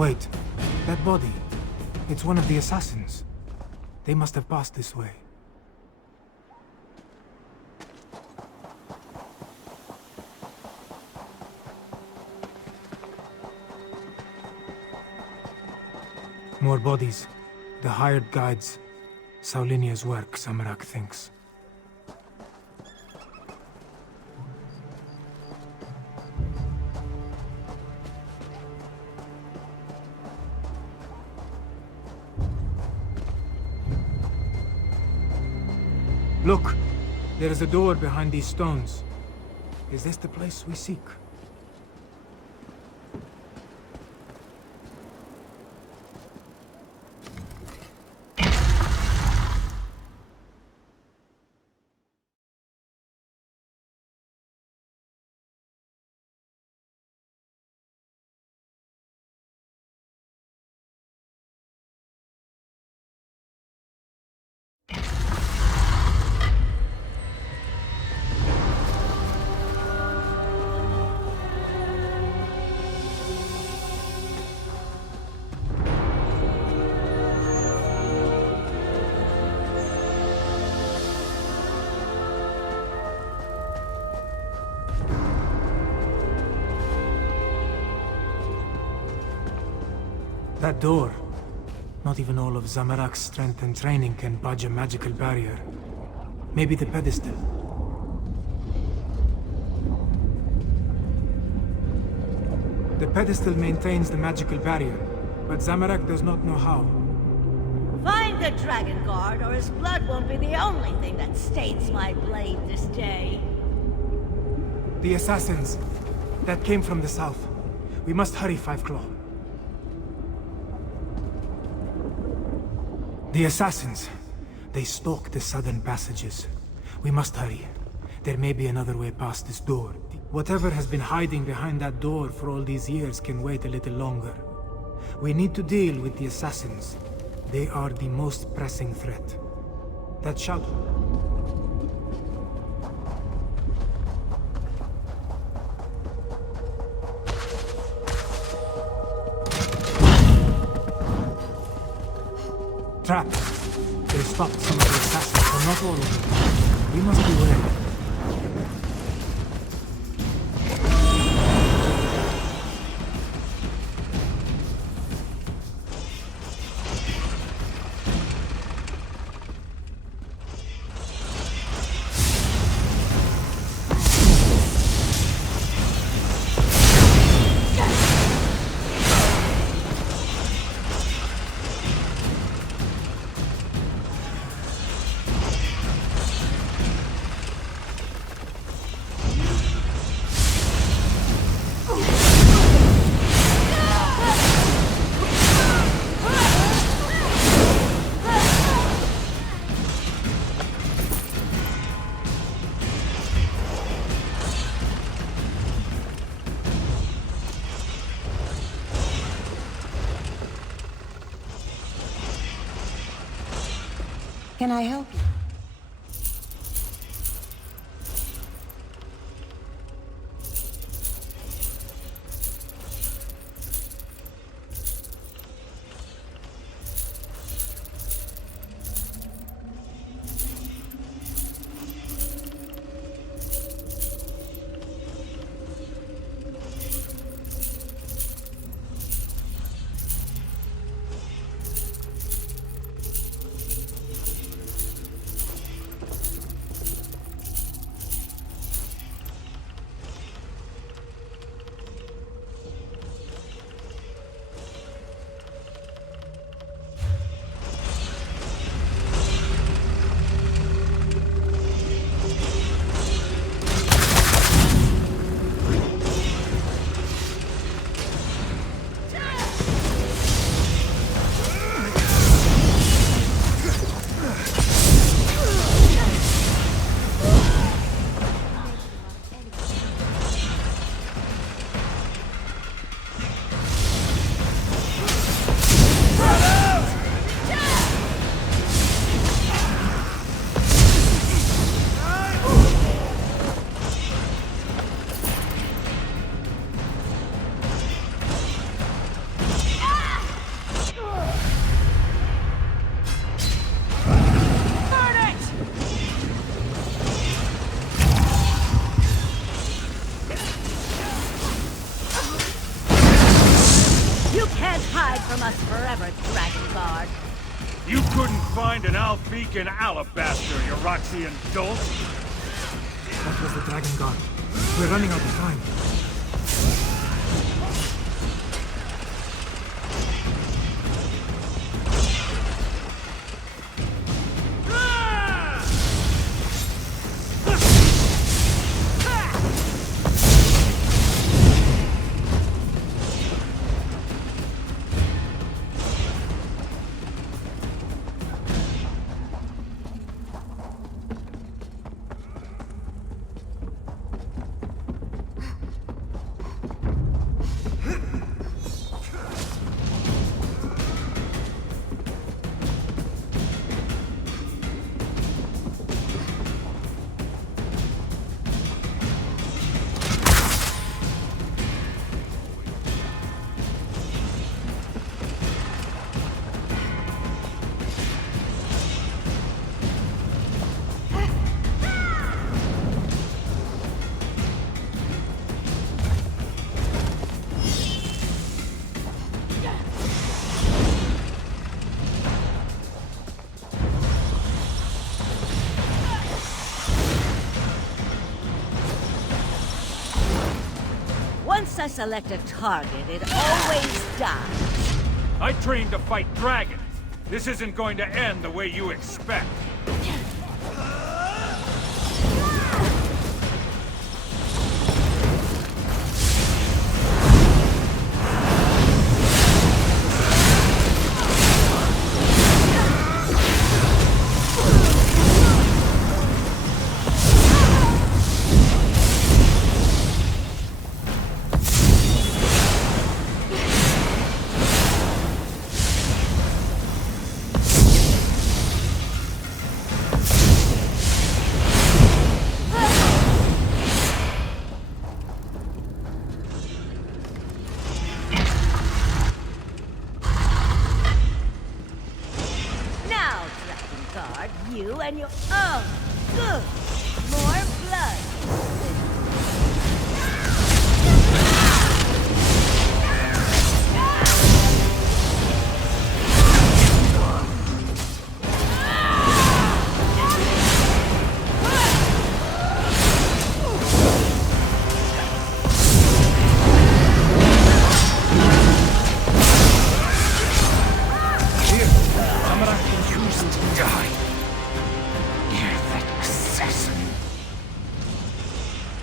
Wait, that body. It's one of the assassins. They must have passed this way. More bodies. The hired guides. Saulinia's work, Samarak thinks. Look! There is a door behind these stones. Is this the place we seek? That door. Not even all of Zamarak's strength and training can budge a magical barrier. Maybe the pedestal. The pedestal maintains the magical barrier, but Zamarak does not know how. Find the Dragon Guard, or his blood won't be the only thing that stains my blade this day. The assassins. That came from the south. We must hurry, Five Claw. The assassins. They stalk the southern passages. We must hurry. There may be another way past this door. Whatever has been hiding behind that door for all these years can wait a little longer. We need to deal with the assassins. They are the most pressing threat. That shadow. Trap. They stopped some of the assassins, but not all of them. We must be wary. Can I help you? You couldn't find an Albeacon alabaster, you Roxian dolt? That was the Dragon Guard. We're running out of time. Once I select a target, it always dies. I trained to fight dragons. This isn't going to end the way you expect. You and your... Oh, good. More blood.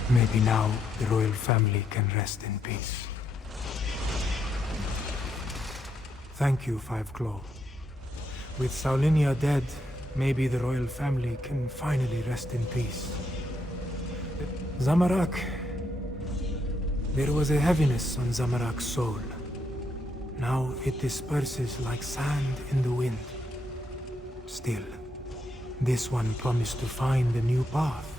Maybe now the royal family can rest in peace. Thank you, Five Claw. With Saulinia dead, maybe the royal family can finally rest in peace. Zamorak... There was a heaviness on Zamorak's soul. Now it disperses like sand in the wind. Still, this one promised to find a new path.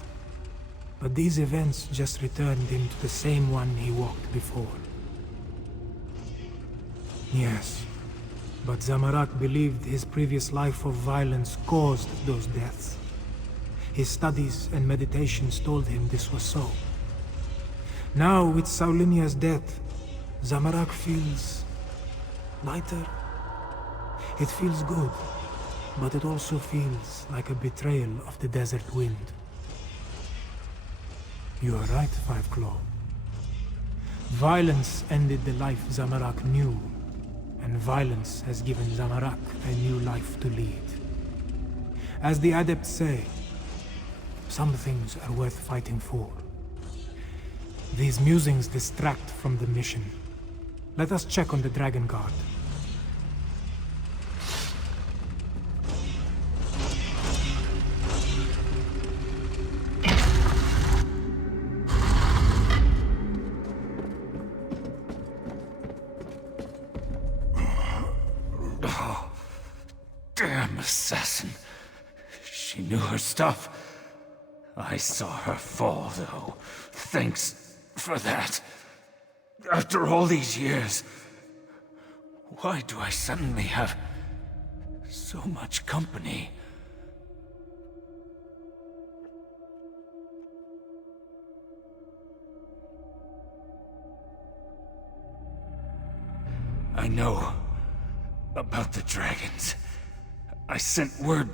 But these events just returned him to the same one he walked before. Yes, but Zamorak believed his previous life of violence caused those deaths. His studies and meditations told him this was so. Now, with Saulinia's death, Zamorak feels... lighter. It feels good, but it also feels like a betrayal of the desert wind. You are right, Five Claw. Violence ended the life Zamorak knew, and violence has given Zamorak a new life to lead. As the Adepts say, some things are worth fighting for. These musings distract from the mission. Let us check on the Dragon Guard. Damn assassin. She knew her stuff. I saw her fall, though. Thanks for that. After all these years, why do I suddenly have so much company? I know about the dragons. I sent word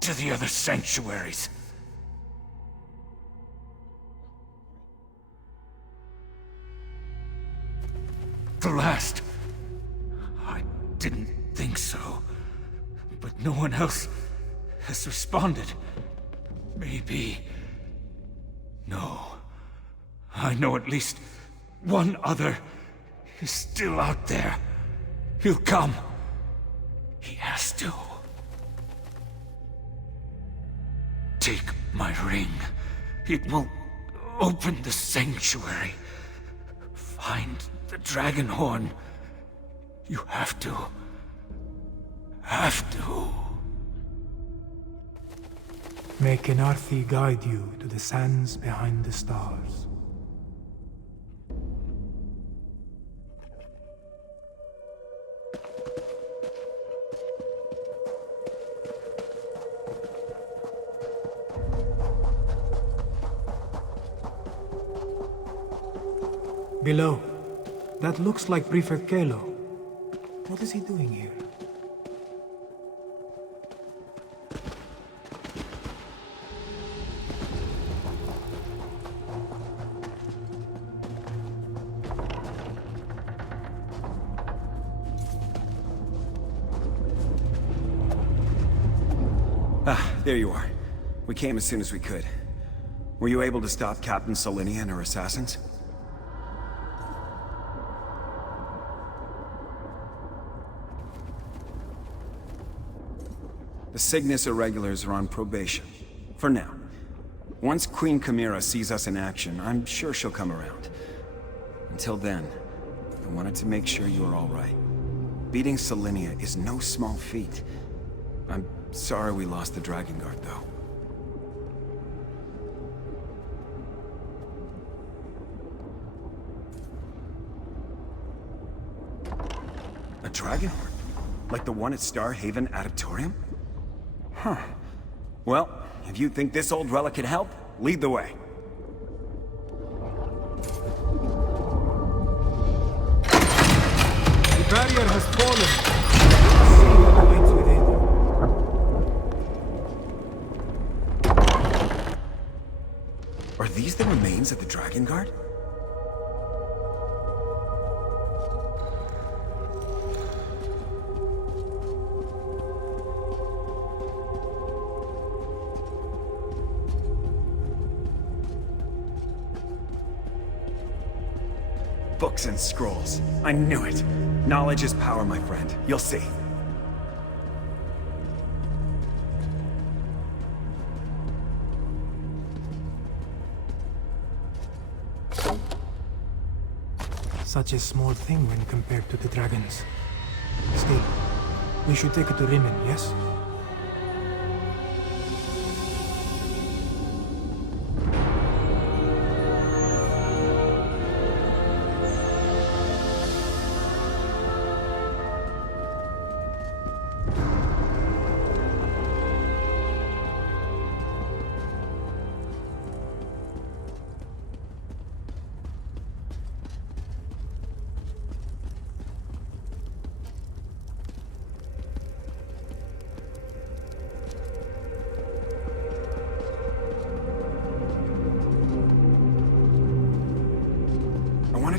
to the other sanctuaries. The last. I didn't think so. But no one else has responded. Maybe. No. I know at least one other is still out there. He'll come. He has to. Take my ring. It will open the sanctuary. Find the dragon horn. You have to. Have to. May Kenarthi guide you to the sands behind the stars. Below. That looks like Prefect Kalo. What is he doing here? There you are. We came as soon as we could. Were you able to stop Captain Solinia and her assassins? The Cygnus Irregulars are on probation. For now. Once Queen Chimera sees us in action, I'm sure she'll come around. Until then, I wanted to make sure you are all right. Beating Solinia is no small feat. I'm sorry we lost the Dragon Guard, though. A Dragon Horn? Like the one at Star Haven Auditorium? Huh. Well, if you think this old relic could help, lead the way. The barrier has fallen. See what awaits within. Are these the remains of the Dragon Guard? Books and scrolls. I knew it. Knowledge is power, my friend. You'll see. Such a small thing when compared to the dragons. Still, we should take it to Rimmon, yes?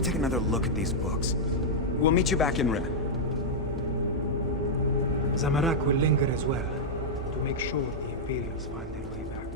Take another look at these books. We'll meet you back in Rimmon. Zamarak will linger as well, to make sure the Imperials find their way back.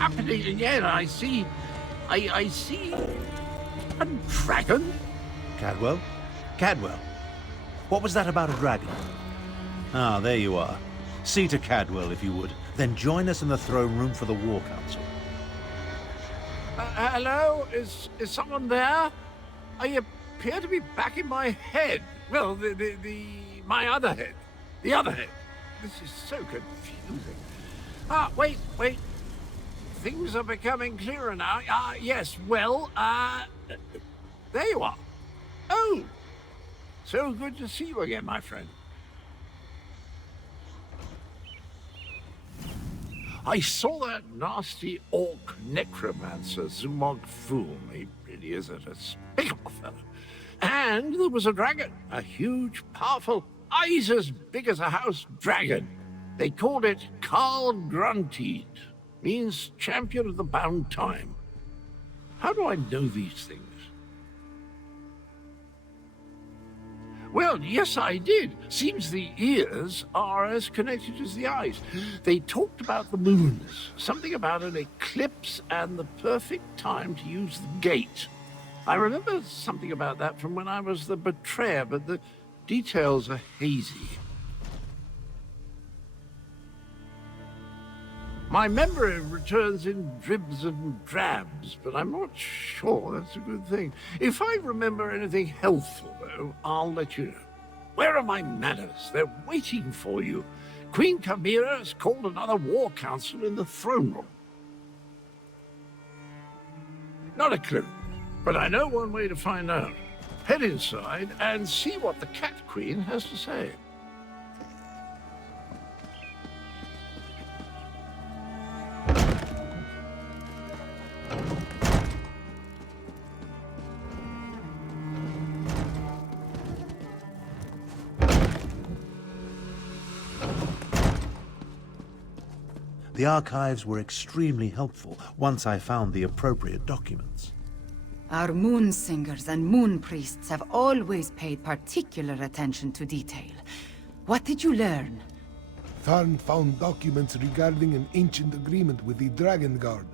happening again. I see a dragon. Cadwell? Cadwell? What was that about a dragon? Ah, there you are. See to Cadwell, if you would. Then join us in the throne room for the War Council. Hello? Is someone there? I appear to be back in my head. Well, my other head. The other head. This is so confusing. Wait. Things are becoming clearer now. Yes, well, there you are. Oh, so good to see you again, my friend. I saw that nasty orc necromancer, Zumog Foom. He really is a despicable fellow. And there was a dragon, a huge, powerful, eyes as big as a house dragon. They called it Carl Grunteed, means champion of the bound time. How do I know these things? Well, yes, I did. Seems the ears are as connected as the eyes. They talked about the moons, something about an eclipse and the perfect time to use the gate. I remember something about that from when I was the betrayer, but the details are hazy. My memory returns in dribs and drabs, but I'm not sure that's a good thing. If I remember anything helpful, though, I'll let you know. Where are my manners? They're waiting for you. Queen Chimera has called another war council in the throne room. Not a clue, but I know one way to find out. Head inside and see what the Cat Queen has to say. The archives were extremely helpful once I found the appropriate documents. Our moon singers and moon priests have always paid particular attention to detail. What did you learn? Tharn found documents regarding an ancient agreement with the Dragon Guard.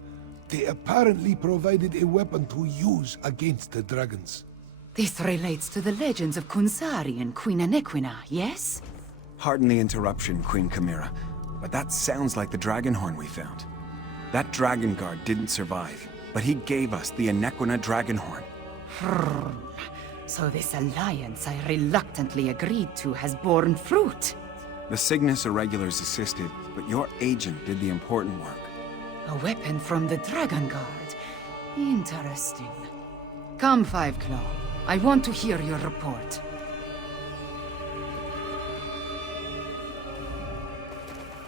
They apparently provided a weapon to use against the dragons. This relates to the legends of Kunsari and Queen Anequina, yes? Pardon the interruption, Queen Chimera, but that sounds like the dragon horn we found. That Dragon Guard didn't survive, but he gave us the Anequina dragon horn. So this alliance I reluctantly agreed to has borne fruit. The Cygnus Irregulars assisted, but your agent did the important work. A weapon from the Dragon Guard. Interesting. Come, Five Claw. I want to hear your report.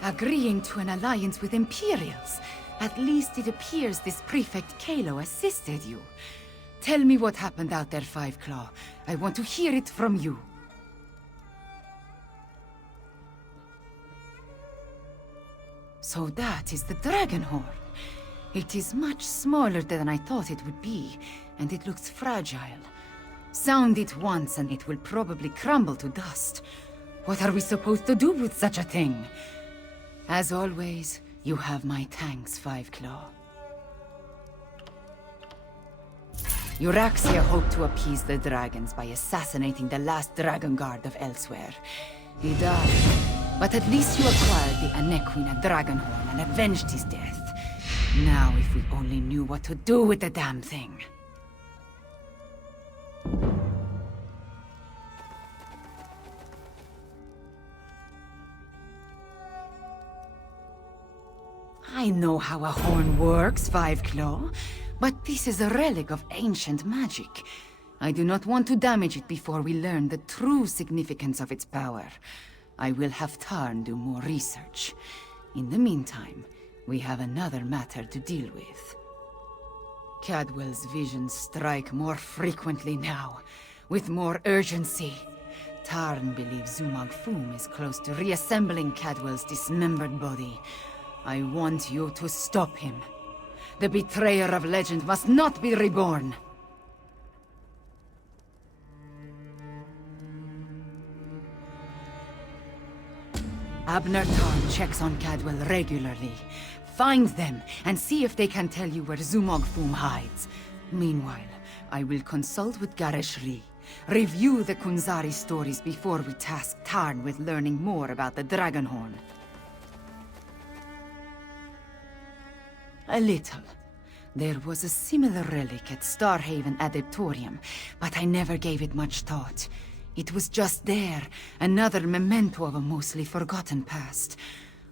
Agreeing to an alliance with Imperials. At least it appears this Prefect Kalo assisted you. Tell me what happened out there, Five Claw. I want to hear it from you. So that is the dragon horn. It is much smaller than I thought it would be, and it looks fragile. Sound it once and it will probably crumble to dust. What are we supposed to do with such a thing? As always, you have my thanks, Five Claw. Euraxia hoped to appease the dragons by assassinating the last Dragon Guard of Elsweyr. He died, but at least you acquired the Anequina dragon horn and avenged his death. Now if we only knew what to do with the damn thing. I know how a horn works, Five Claw, but this is a relic of ancient magic. I do not want to damage it before we learn the true significance of its power. I will have Tarn do more research. In the meantime, we have another matter to deal with. Cadwell's visions strike more frequently now, with more urgency. Tarn believes Zumog Foom is close to reassembling Cadwell's dismembered body. I want you to stop him. The betrayer of legend must not be reborn. Abner Tarn checks on Cadwell regularly. Find them, and see if they can tell you where Zumog-Fum hides. Meanwhile, I will consult with Gareshri. Review the Kunzari stories before we task Tarn with learning more about the Dragonhorn. A little. There was a similar relic at Starhaven Adeptorium, but I never gave it much thought. It was just there, another memento of a mostly forgotten past.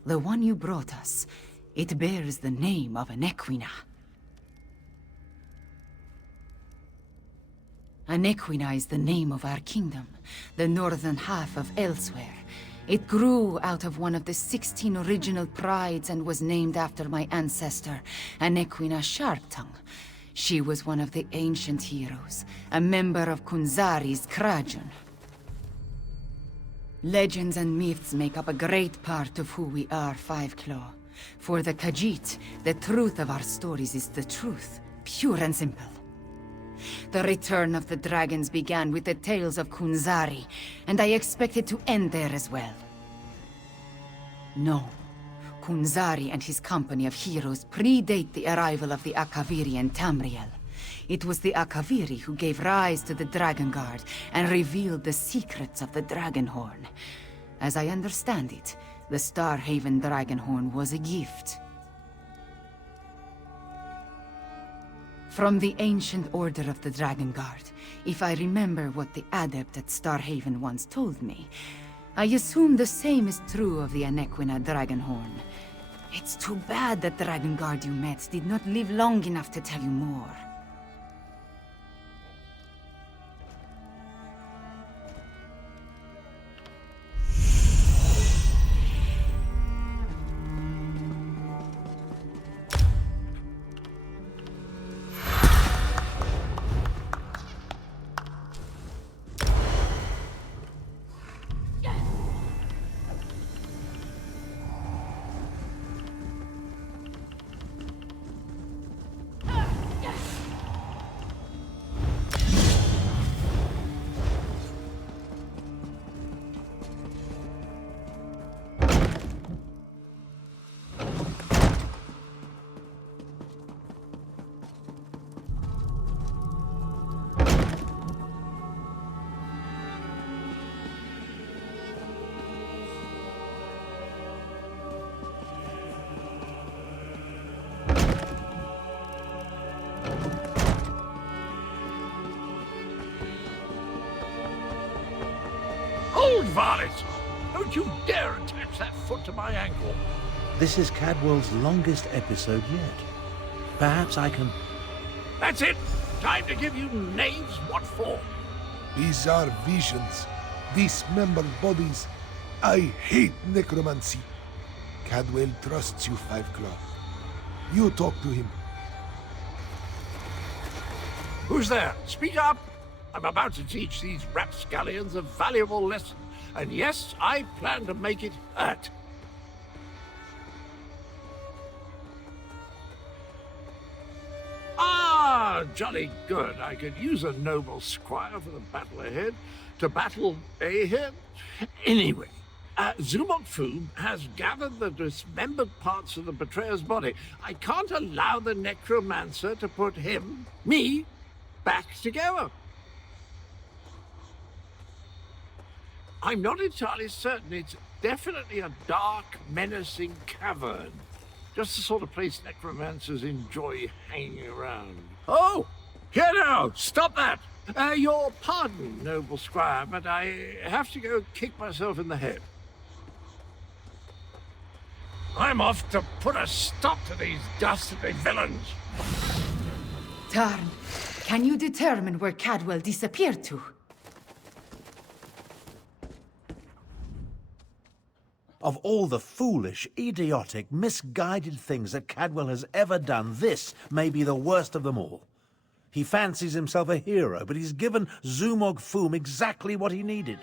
The one you brought us, it bears the name of an Equina. An Equina is the name of our kingdom, the northern half of Elsweyr. It grew out of one of the 16 original prides and was named after my ancestor, an Equina Sharptongue. She was one of the ancient heroes, a member of Kunzari's Krajun. Legends and myths make up a great part of who we are, Five Claw. For the Khajiit, the truth of our stories is the truth, pure and simple. The return of the dragons began with the tales of Kunzari, and I expect it to end there as well. No. Kunzari and his company of heroes predate the arrival of the Akaviri and Tamriel. It was the Akaviri who gave rise to the Dragon Guard and revealed the secrets of the Dragonhorn. As I understand it, the Starhaven Dragonhorn was a gift. From the ancient order of the Dragon Guard, if I remember what the adept at Starhaven once told me, I assume the same is true of the Anequina Dragonhorn. It's too bad the Dragon Guard you met did not live long enough to tell you more. Hold, varlet! Don't you dare attach that foot to my ankle. This is Cadwell's longest episode yet. Perhaps I can... That's it! Time to give you knaves what for. These are visions. Dismembered bodies. I hate necromancy. Cadwell trusts you, Five Claw. You talk to him. Who's there? Speak up! I'm about to teach these rapscallions a valuable lesson. And yes, I plan to make it hurt. Ah, jolly good. I could use a noble squire for the battle ahead. To battle ahead? Anyway, Zumog-Fum has gathered the dismembered parts of the betrayer's body. I can't allow the Necromancer to put me, back together. I'm not entirely certain. It's definitely a dark, menacing cavern. Just the sort of place necromancers enjoy hanging around. Oh! Here now! Stop that! Your pardon, noble squire, but I have to go kick myself in the head. I'm off to put a stop to these dastardly villains. Tarn, can you determine where Cadwell disappeared to? Of all the foolish, idiotic, misguided things that Cadwell has ever done, this may be the worst of them all. He fancies himself a hero, but he's given Zumog-Fum exactly what he needed.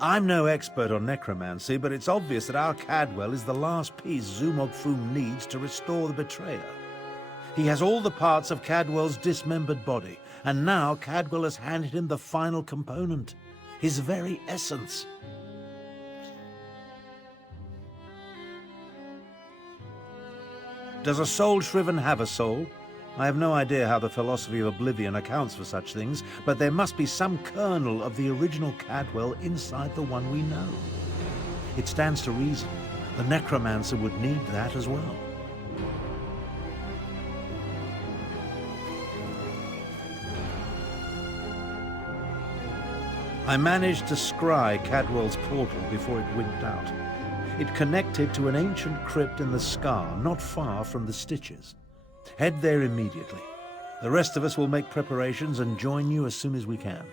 I'm no expert on necromancy, but it's obvious that our Cadwell is the last piece Zumog-Fum needs to restore the betrayer. He has all the parts of Cadwell's dismembered body, and now Cadwell has handed him the final component. his very essence. Does a soul shriven have a soul? I have no idea how the philosophy of Oblivion accounts for such things, but there must be some kernel of the original Cadwell inside the one we know. It stands to reason the Necromancer would need that as well. I managed to scry Cadwell's portal before it winked out. It connected to an ancient crypt in the Scar, not far from the Stitches. Head there immediately. The rest of us will make preparations and join you as soon as we can.